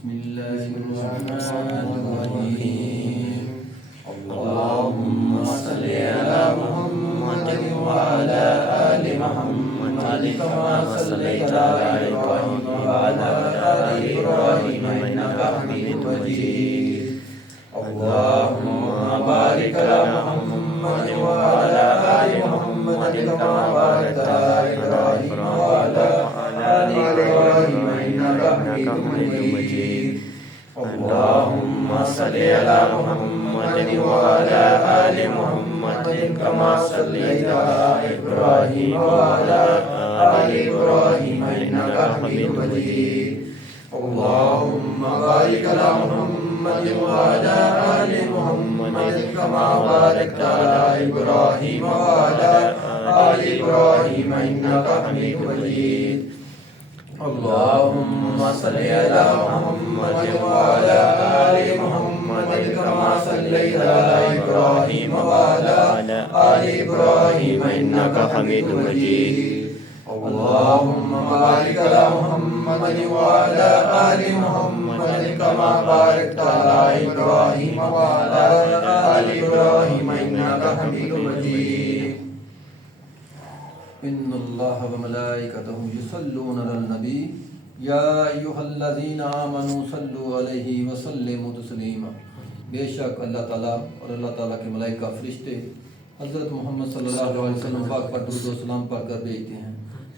بسم الله الرحمن الرحيم اللهم صل على محمد وعلى آل محمد كما صليت على إبراهيم وعلى آل إبراهيم إنك حميد مجيد اللهم بارك على محمد وعلى آل محمد كما باركت على إبراهيم وعلى آل إبراهيم إنك حميد مجيد اللهم صل على محمد وعلى آل محمد كما صليت على إبراهيم وعلى آل إبراهيم إنك حميد مجيد اللهم بارك على محمد وعلى آل محمد كما باركت على إبراهيم وعلى آل إبراهيم إنك حميد مجيد اللهم صل على محمد وعلى آل محمد كما صليت على إبراهيم وعلى آل إبراهيم إنك حميد مجيد اللهم بارك على محمد وعلى آل محمد كما باركت على إبراهيم وعلى آل إبراهيم إنك حميد مجيد إن الله وملائكته يصلون على النبي يا أيها الذين آمنوا صلوا عليه وسلموا تسليما بے شک اللہ تعالیٰ اور اللہ تعالیٰ کے ملائکہ فرشتے حضرت محمد صلی اللہ علیہ وسلم پاک پر درود و سلام پڑھ کر بھیجتے ہیں۔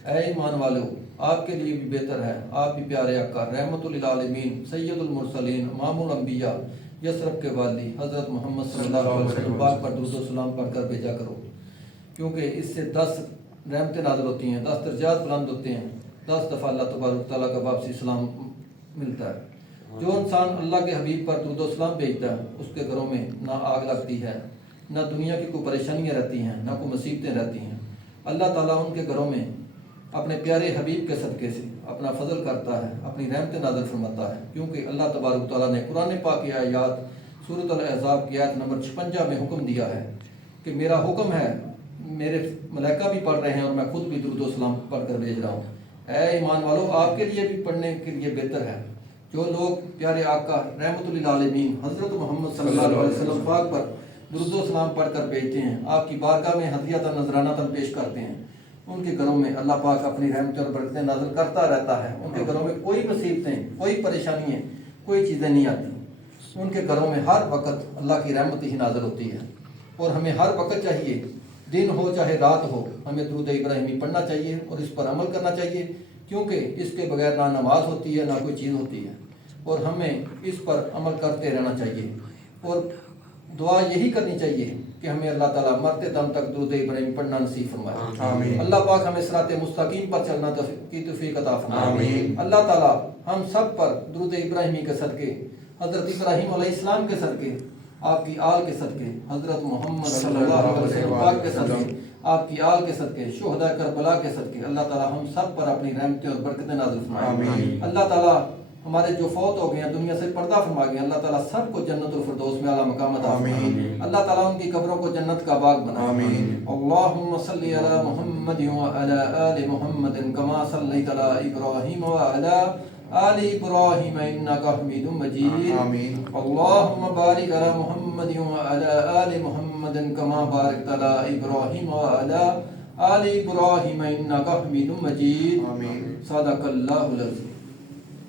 اے ایمان والو، آپ کے لیے بھی بہتر ہے، آپ بھی پیارے آقا رحمت للعالمین سید المرسلین امام الانبیاء یثرب کے والی حضرت محمد صلی اللہ علیہ وسلم پاک پر درود و سلام پڑھ کر بھیجا کرو، کیونکہ اس سے 10 رحمتیں نازل ہوتی ہیں، 10 درجات بلند ہوتے ہیں، 10 دفعہ اللہ تبارک تعالیٰ کا واپسی سلام ملتا ہے۔ جو انسان اللہ کے حبیب پر درود و سلام بھیجتا ہے اس کے گھروں میں نہ آگ لگتی ہے، نہ دنیا کی کوئی پریشانیاں رہتی ہیں، نہ کوئی مصیبتیں رہتی ہیں۔ اللہ تعالیٰ ان کے گھروں میں اپنے پیارے حبیب کے صدقے سے اپنا فضل کرتا ہے، اپنی رحمت نازل فرماتا ہے، کیونکہ اللہ تبارک تعالیٰ نے قرآن پاک کی آیات سورۃ الاحزاب کی آیت نمبر 56 میں حکم دیا ہے کہ میرا حکم ہے، میرے ملائکہ بھی پڑھ رہے ہیں اور میں خود بھی درود و سلام پڑھ کر بھیج رہا ہوں۔ اے ایمان والو، آپ کے لیے بھی پڑھنے کے لیے بہتر ہے۔ جو لوگ پیارے آقا رحمت للعالمین حضرت محمد صلی اللہ علیہ وسلم پاک پر درود و سلام پڑھ کر بھیجتے ہیں، آپ کی بارگاہ میں ہدیہ نذرانہ پیش کرتے ہیں، ان کے گھروں میں اللہ پاک اپنی رحمت اور برکتیں نازل کرتا رہتا ہے۔ ان کے گھروں میں کوئی مصیبتیں، کوئی پریشانیاں، کوئی چیزیں نہیں آتی۔ ان کے گھروں میں ہر وقت اللہ کی رحمت ہی نازل ہوتی ہے، اور ہمیں ہر وقت چاہیے، دن ہو چاہے رات ہو، ہمیں درود ابراہیمی پڑھنا چاہیے اور اس پر عمل کرنا چاہیے، کیونکہ اس کے بغیر نہ نماز ہوتی ہے نہ کوئی چیز ہوتی ہے، اور ہمیں اس پر عمل کرتے رہنا چاہیے، اور دعا یہی کرنی چاہیے کہ ہمیں اللہ تعالیٰ مرتے دم تک درود ابراہیم پڑھنا نصیب فرمائے۔ آمین۔ اللہ پاک ہمیں صراط مستقیم پر چلنا کی توفیق عطا فرمائے۔ آمین۔ اللہ تعالیٰ ہم سب پر درود ابراہیمی کے صدقے، حضرت ابراہیم علیہ السلام کے صدقے، آپ کی آل کے صدقے، حضرت محمد صلی اللہ علیہ وسلم پاک کے صدقے، آپ کی آل کے صدقے، شہداء کربلا کے صدقے، اللہ تعالیٰ ہم سب پر اپنی رحمتیں اور برکتیں نازل فرمائے۔ آمین۔ اللہ تعالیٰ ہمارے جو فوت ہو گئے ہیں، دنیا سے پردہ فرما گئے ہیں، اللہ تعالیٰ سب کو جنت الفردوس میں اعلیٰ مقام عطا فرمائے۔ اللہ تعالیٰ ان کی قبروں کو جنت کا باغ بنائے۔ آمین۔ اللہم صلی علی محمد وعلی آل محمد کما صلیت علی ابراہیم وعلی آل ابراہیم انک حمید مجید۔ آمین۔ اللہم بارک علی محمد وعلی آل محمد کما بارکت علی ابراہیم وعلی آل ابراہیم انک حمید مجید۔ آمین۔ صدق اللہ العظیم۔